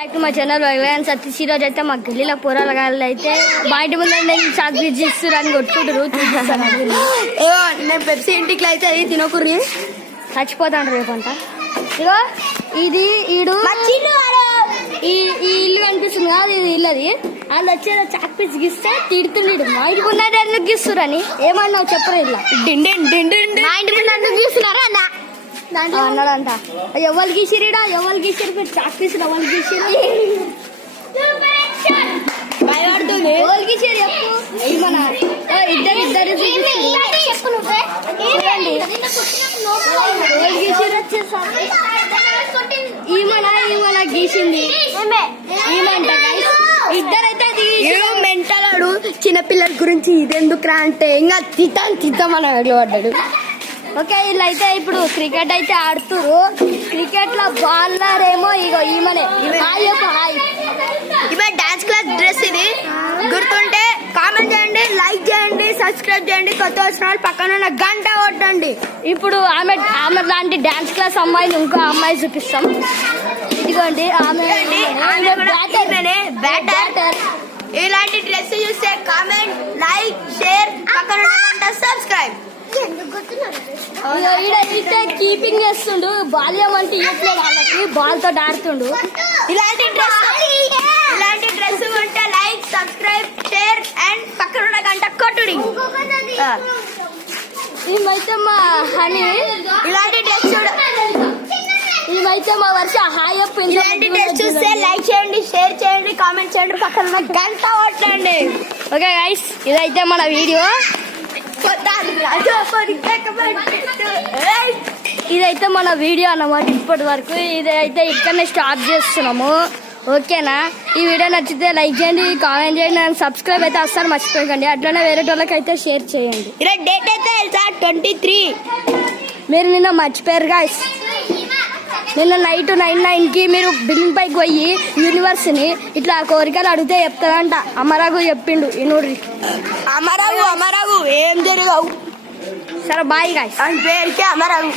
మా ఛానల్ సతీష్ ఈరోజు అయితే మా గల్లీలో పొరాలు అయితే బయట ముందు చాక్ ఇస్తారు అని కొట్టుకుంటారు చూపిస్తాను. నేను పెప్సీ ఇంటికి అయితే అది తినకుర్రి చచ్చిపోతాను రేపంట. ఇగో ఇది ఈడు ఈ ఇల్లు కనిపిస్తుంది కాదు, ఇది ఇల్లది. వాళ్ళు వచ్చేదో చాక్ పీస్ గీస్తే తిడుతుండడు. మా ఇంటికి ఉన్నది ఎందుకు గీస్తురు అని ఏమన్నావు చెప్పరు. ఇలా మా ఇంటి ముందు ఎందుకు గీస్తున్నారా అన్న అన్నాడంట. ఎవరు గీసిరిడా ఎవరు గీసిరు మీరు చాక్ పీస్ ఎవరు గీసిరు భయపడుతుంది. ఎవరు గీసారు చెప్పు. ఇద్దరు చూడండి ఎవరు గీసిరు వచ్చేసారు. ఈమన గీసింది ఈమంట. ఇద్దరైతే మెంటలాడు చిన్నపిల్లల గురించి ఇదెందుకురా అంటే ఇంకా తిద్దామని ఎగలబడ్డాడు. ఓకే వీళ్ళైతే ఇప్పుడు క్రికెట్ అయితే ఆడుతురు. క్రికెట్ లో బాల్లర్ ఏమో ఇగో ఈమెనే. హాయ్ ఇవే డాన్స్ క్లాస్ డ్రెస్. ఇది గుర్తుంటే కామెంట్ చేయండి, లైక్ చేయండి, సబ్స్క్రైబ్ చేయండి. కొత్త వచ్చిన వాళ్ళు పక్కన ఉన్న గంట కొట్టండి. ఇప్పుడు ఆమె లాంటి డాన్స్ క్లాస్ అమ్మాయిని ఇంకో అమ్మాయి చూపిస్తాం. ఇదిగోండి ఆమె బ్యాటర్. ఇలాంటి డ్రెస్ చూస్తే కామెంట్, లైక్, షేర్, పక్కన ఉన్న గంట సబ్స్క్రైబ్. ఈడైతే కీపింగ్ చేస్తుండు. బాల్యం అంటే ఇవ్వట్లేదు వాళ్ళకి, బాల్ తోటి ఆడుతుండు. ఇలాంటి డ్రెస్ ఉంటే లైక్, సబ్స్క్రైబ్, షేర్ అండ్ పక్కన ఉన్న గంట కొట్టుడి. ఈమైతే మా హనీ. ఇలాంటి డ్రెస్ ఈమైతే మా వర్ష హాయ్ చెప్పింది. ఇలాంటి డ్రెస్ చూస్తే లైక్ చేయండి, షేర్ చేయండి, కామెంట్ చేయండి, పక్కన ఉన్న గంట కొట్టండి. ఓకే గైస్, ఇదైతే మన వీడియో. ఇదైతే మన వీడియో అన్నమాట. ఇప్పటి వరకు ఇదైతే ఇక్కడనే స్టార్ట్ చేస్తున్నాము. ఓకేనా? ఈ వీడియో నచ్చితే లైక్ చేయండి, కామెంట్ చేయండి అండ్ సబ్స్క్రైబ్ అయితే అస్సలు మర్చిపోకండి. అట్లనే వేరే వాళ్ళకి అయితే షేర్ చేయండి. డేట్ అయితే 23. మీరు నిన్న మర్చిపోయారు గాయస్. నిన్న నైట్ 9 మీరు బిల్డింగ్ పైకి పోయి యూనివర్స్ని ఇట్లా కోరికలు అడిగితే చెప్తాడంట. అమరాగు చెప్పిండు. ఇనూరి అమరాగు ఏం జరగవు. సరే బాయ్ గాయస్. అని పేరుకే అమరాగు.